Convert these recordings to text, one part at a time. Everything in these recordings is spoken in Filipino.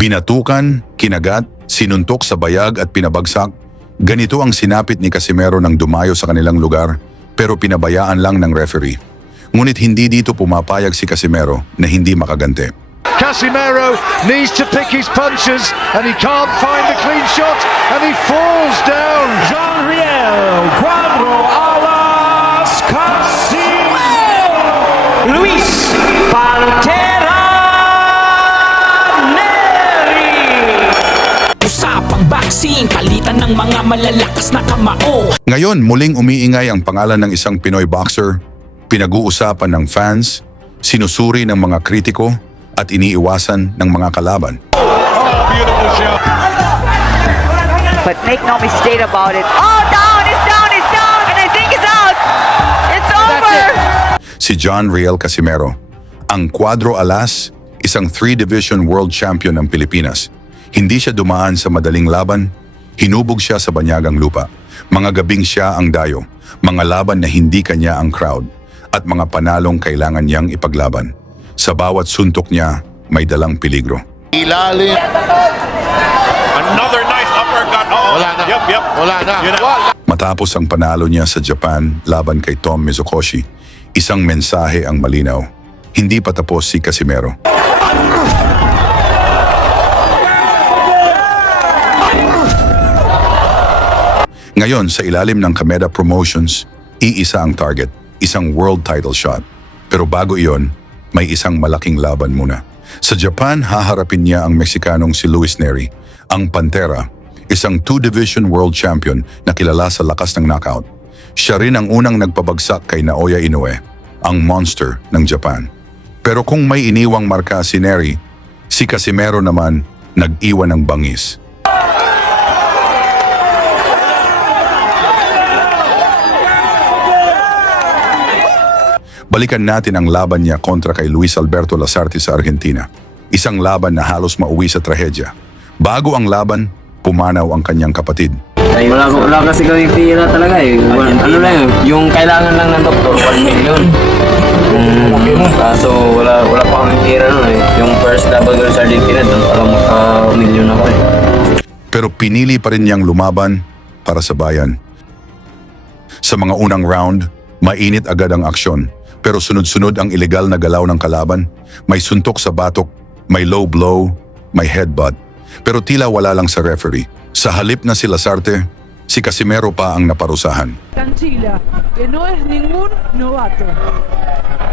Binatukan, kinagat, sinuntok sa bayag at pinabagsak. Ganito ang sinapit ni Casimero nang dumayo sa kanilang lugar, pero pinabayaan lang ng referee. Ngunit hindi dito pumapayag si Casimero na hindi makagante. Casimero needs to pick his punches and he can't find the clean shot and he falls down. John Riel, Cuadro Alas Casimero, Luis Pantera Neri. Usapang boxing, palitan ng mga malalakas na kamao. Ngayon, muling umiingay ang pangalan ng isang Pinoy boxer, pinag-uusapan ng fans, sinusuri ng mga kritiko, at iniiwasan ng mga kalaban. But make no mistake about it. Oh, down, it's down, it's down, and I think it's out. It's over. Si John Riel Casimero, ang Cuadro Alas, isang 3-division world champion ng Pilipinas. Hindi siya dumaan sa madaling laban, hinubog siya sa banyagang lupa. Mga gabing siya ang dayo, mga laban na hindi kanya ang crowd, at mga panalong kailangan niyang ipaglaban. Sa bawat suntok niya, may dalang peligro. Ilalim. Another nice uppercut. Wala na. Yep. Wala na. Yun na. Wala. Matapos ang panalo niya sa Japan laban kay Tom Mizukoshi, isang mensahe ang malinaw. Hindi pa tapos si Casimero. Ngayon, sa ilalim ng Kameda Promotions, iisa ang target, isang world title shot. Pero bago iyon, may isang malaking laban muna. Sa Japan, haharapin niya ang Meksikanong si Luis Neri, ang Pantera, isang 2-division world champion na kilala sa lakas ng knockout. Siya rin ang unang nagpabagsak kay Naoya Inoue, ang monster ng Japan. Pero kung may iniwang marka si Neri, si Casimero naman nag-iwan ng bangis. Balikan natin ang laban niya kontra kay Luis Alberto Lasarte sa Argentina. Isang laban na halos mauwi sa trahedya. Bago ang laban, pumanaw ang kanyang kapatid. Ay, wala kasi kami pira talaga eh. Ano lang yun, yung kailangan lang ng doktor, 1 million. Kaso wala pa kami pira nun eh. Yung first laban ko sa Argentina, doon parang maka-million ako eh. Pero pinili pa rin niyang lumaban para sa bayan. Sa mga unang round, mainit agad ang aksyon. Pero sunod-sunod ang ilegal na galaw ng kalaban. May suntok sa batok, may low blow, may headbutt. Pero tila wala lang sa referee. Sa halip na si Lasarte, si Casimero pa ang naparusahan. Canchilla, que no es ningún novato.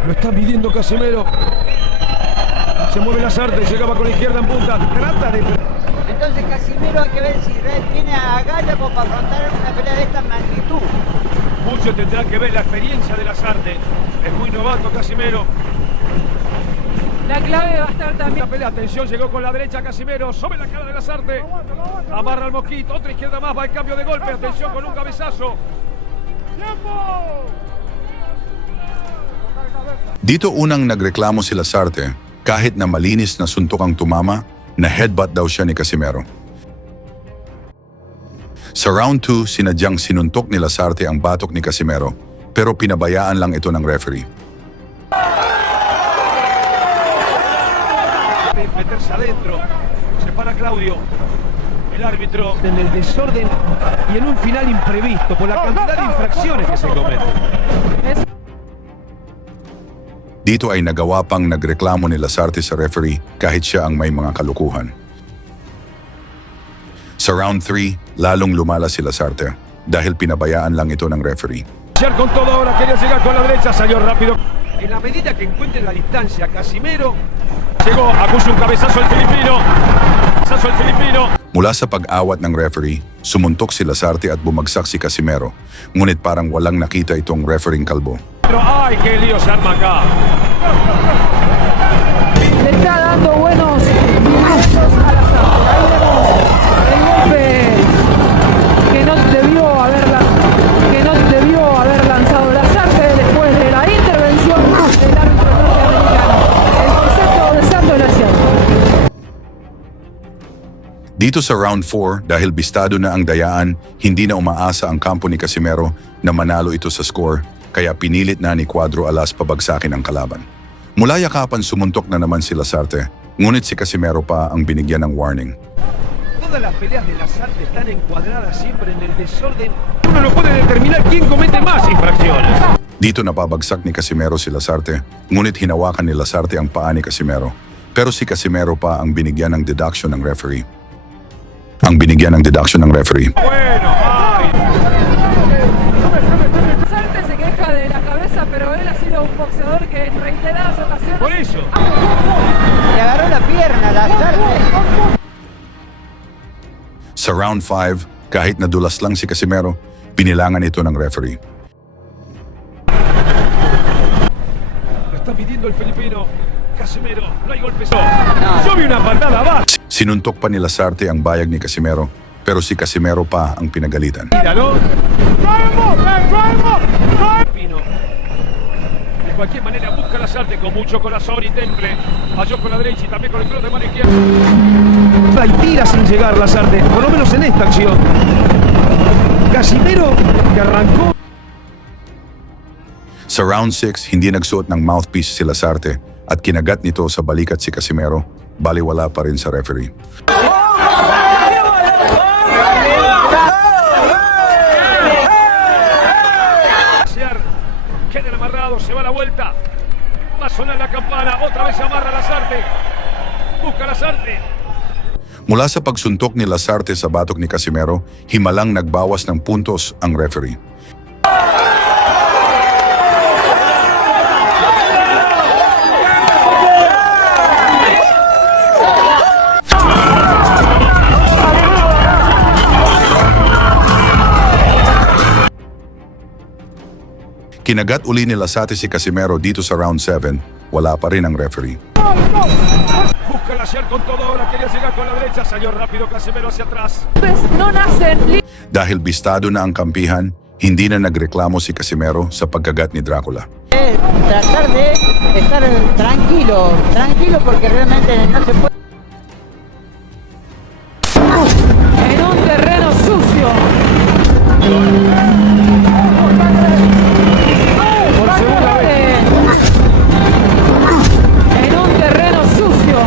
Lo está midiendo Casimero. Se mueve Lasarte, llegaba con la izquierda en punta. Trata de... Entonces Casimiro hay que ver si Red tiene agallas como para afrontar una pelea de esta magnitud. Mucho tendrá que ver la experiencia de Lasarte. Es muy novato Casimero. La clave va a estar también. La pelea, atención, llegó con la derecha Casimero, sobre la cara de Lasarte. Amarra al mosquito, otra izquierda más, va el cambio de golpe, atención con un cabezazo. ¡Tiempo! Dito unang nagreklamo si Lasarte, kahit na malinis na suntok ang tumama, na headbutt daw siya ni Casimero. Sa round 2, sinadyang sinuntok ni Lasarte ang batok ni Casimero, pero pinabayaan lang ito ng referee. Meterse adentro, se para Claudio, el árbitro. En el desorden y en un final imprevisto por la cantidad de infracciones que se cometen. Dito ay nagawa pang nagreklamo ni Lasarte sa referee kahit siya ang may mga kalukuhan. Sa round 3, lalong lumala si Lasarte dahil pinabayaan lang ito ng referee. Con todo ahora, quería llegar con la derecha, salió rápido. En la medida que encuentre la distancia, Casimero llegó, acusa un cabezazo al filipino. Cabezazo al filipino. Mula sa pag-awat ng referee, sumuntok si Lasarte at bumagsak si Casimero. Ngunit parang walang nakita itong refereeng kalbo. Pero ¡ay, qué lío se arma acá! Le está dando buenos pasos a la Lasarte. Ahí vemos el golpe que no debió haber lanzado Lasarte después de la intervención del árbitro norteamericano. El concepto de santo es cierto. Dito sa round 4, dahil bistado na ang dayaan, hindi na umaasa ang kampo ni Casimero na manalo ito sa score, kaya pinilit na ni Cuadro Alas pabagsakin ang kalaban. Mula yakapan sumuntok na naman si Lasarte, Ngunit si Casimero pa ang binigyan ng warning. Todas las peleas de Lasarte están encuadradas siempre en el desorden. Uno no puede determinar quién comete más infracciones. Dito napabagsak ni Casimero si Lasarte, ngunit hinawakan ni Lasarte ang paa ni Casimero. Pero si Casimero pa ang binigyan ng deduction ng referee. Bueno, ay. Lasarte se queja de la cabeza, pero él ha sido un boxeador que en reiteradas ocasiones... Por eso. Le agarró la pierna, Lasarte. Sa round 5, kahit nadulas lang si Casimero, binilangan ito ng referee. Lo está pidiendo el filipino. Casimero, no hay golpes. Yo vi una patada abajo. Sinuntok pa ni Lasarte ang bayag ni Casimero, pero si Casimero pa ang pinagalitan. Míralo. Filipino. De cualquier manera busca Lasarte con mucho corazón y temple. Falló con la derecha y también con el cross de mano izquierda. Y tira sin llegar Lasarte, por lo menos en esta acción. Casimero que arrancó. Sa round 6, hindi nagsuot ng mouthpiece si Lasarte at kinagat nito sa balikat si Casimero, baliwala pa rin sa referee. Quedan amarrados, se va la vuelta. Va a sonar la campana, otra vez amarra Lasarte. Busca Lasarte. Mula sa pagsuntok ni Lasarte sa batok ni Casimero, himalang nagbawas ng puntos ang referee. Kinagat uli ni Lasarte si Casimero dito sa round 7, wala pa rin ang referee. Busca Lasciar con todo ahora, quería llegar con la derecha, salió rápido Casimero hacia atrás. No nacen Dahil bistado na ang kampihan, hindi na nagreklamo si Casimero sa pagkagat ni Dracula. Tratar de estar tranquilo porque realmente no se puede. en un terreno sucio. Por segunda vez. En un terreno sucio.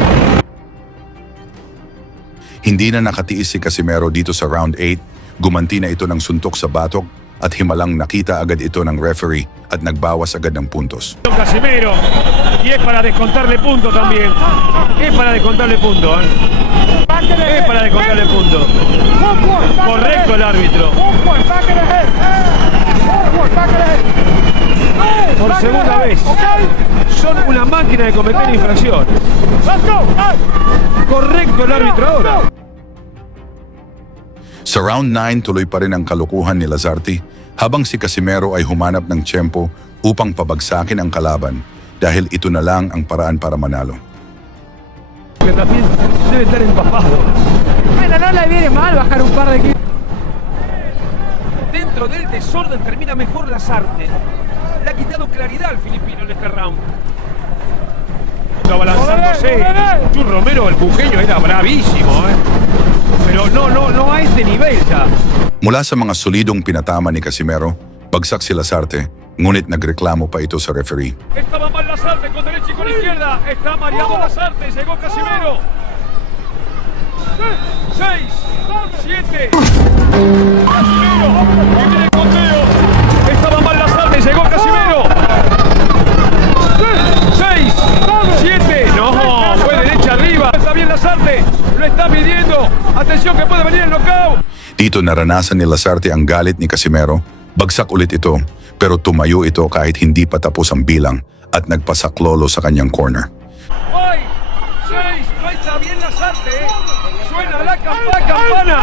Hindi na nakatiis si Casimero dito sa round 8, gumanti na ito ng suntok sa batok at himalang nakita agad ito ng referee at nagbawas agad ng puntos. Casimero, y es para descontarle punto también. Es para descontarle punto, ¿eh? Es para descontarle punto. Correcto el árbitro. Por segunda vez. Son una máquina de cometer infracción. Correcto el árbitro ahora. Sa round 9, tuloy pa rin ang kalukuhan ni Lasarte habang si Casimero ay humanap ng tiyempo upang pabagsakin ang kalaban dahil ito na lang ang paraan para manalo. Que también debe estar empapado. Bueno, no le viene mal bajar un par de kilos. Dentro del desorden termina mejor Lasarte. Le ha quitado claridad al filipino en este round. Estaba lanzándose. Chu Romero, el buqueño, era bravísimo, ¿eh? Pero no a este nivel ya. Mula sa mga solidong pinatama ni Casimero, bagsak si Lasarte, ngunit nagreklamo pa ito sa referee. Estaba mal Lasarte con derecha y con izquierda. Está mareado Lasarte. Llegó Casimero. 6, 7. Casimero. Y viene el conteo. Estaba mal Lasarte. Llegó Casimero. 6, 7. No, fue derecha arriba. Está bien Lasarte. Lo está midiendo. Atención que puede venir el knockout. Dito naranasan ni Lasarte ang galit ni Casimero, bagsak ulit ito, pero tumayo ito kahit hindi pa tapos ang bilang at nagpasaklolo sa kanyang corner. ¡Ay! 6, no está bien Lasarte, ¿eh? Suena la campana.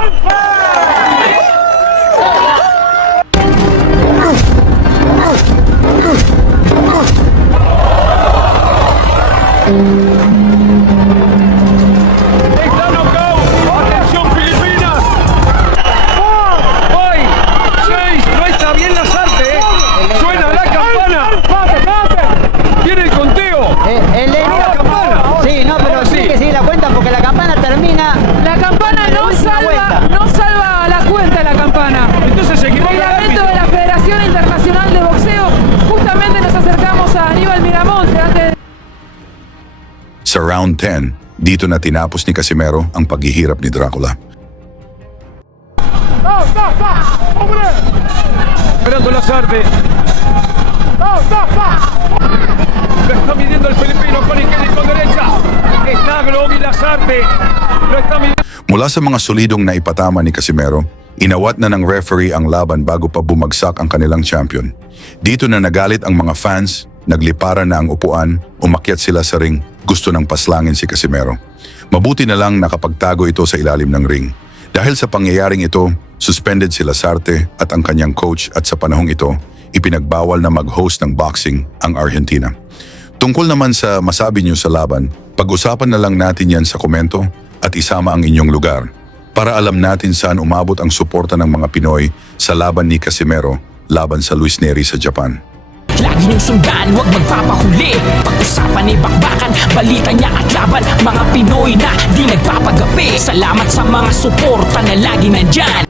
Está knockout. Atención Filipinas. ¡Ay! 6, no está bien Lasarte, ¿eh? Suena la campana. Tiene el conteo. La campana. Sí, no, pero Ahora sí que seguir la cuenta porque la campana termina. La campana no salva la cuenta la campana. Entonces se equivoca el Reglamento de árbitro. la Federación Internacional de Boxeo. Justamente nos acercamos a Aníbal Miramonte antes de... Sa round 10, Dito na tinapos ni Casimero ang paghihirap ni Dracula. Esperando Lazarte. Lo está midiendo el filipino con izquierda y con derecha. Está Glogi Lazarte. Lo está midiendo. Mula sa mga solidong naipatama ni Casimero, inawat na ng referee ang laban bago pa bumagsak ang kanilang champion. Dito na nagalit ang mga fans, nagliparan na ang upuan, umakyat sila sa ring, gusto ng paslangin si Casimero. Mabuti na lang nakapagtago ito sa ilalim ng ring. Dahil sa pangyayaring ito, suspended si Lazarte at ang kanyang coach at sa panahong ito, ipinagbawal na mag-host ng boxing ang Argentina. Tungkol naman sa masabi niyo sa laban, pag-usapan na lang natin yan sa komento at isama ang inyong lugar para alam natin saan umabot ang suporta ng mga Pinoy sa laban ni Casimero laban sa Luis Neri sa Japan. Lagi niyong sundan, huwag magpapahuli. Pag-usapan ni bakbakan, balita niya at laban. Mga Pinoy na di nagpapagapi. Salamat sa mga suporta na lagi nandyan.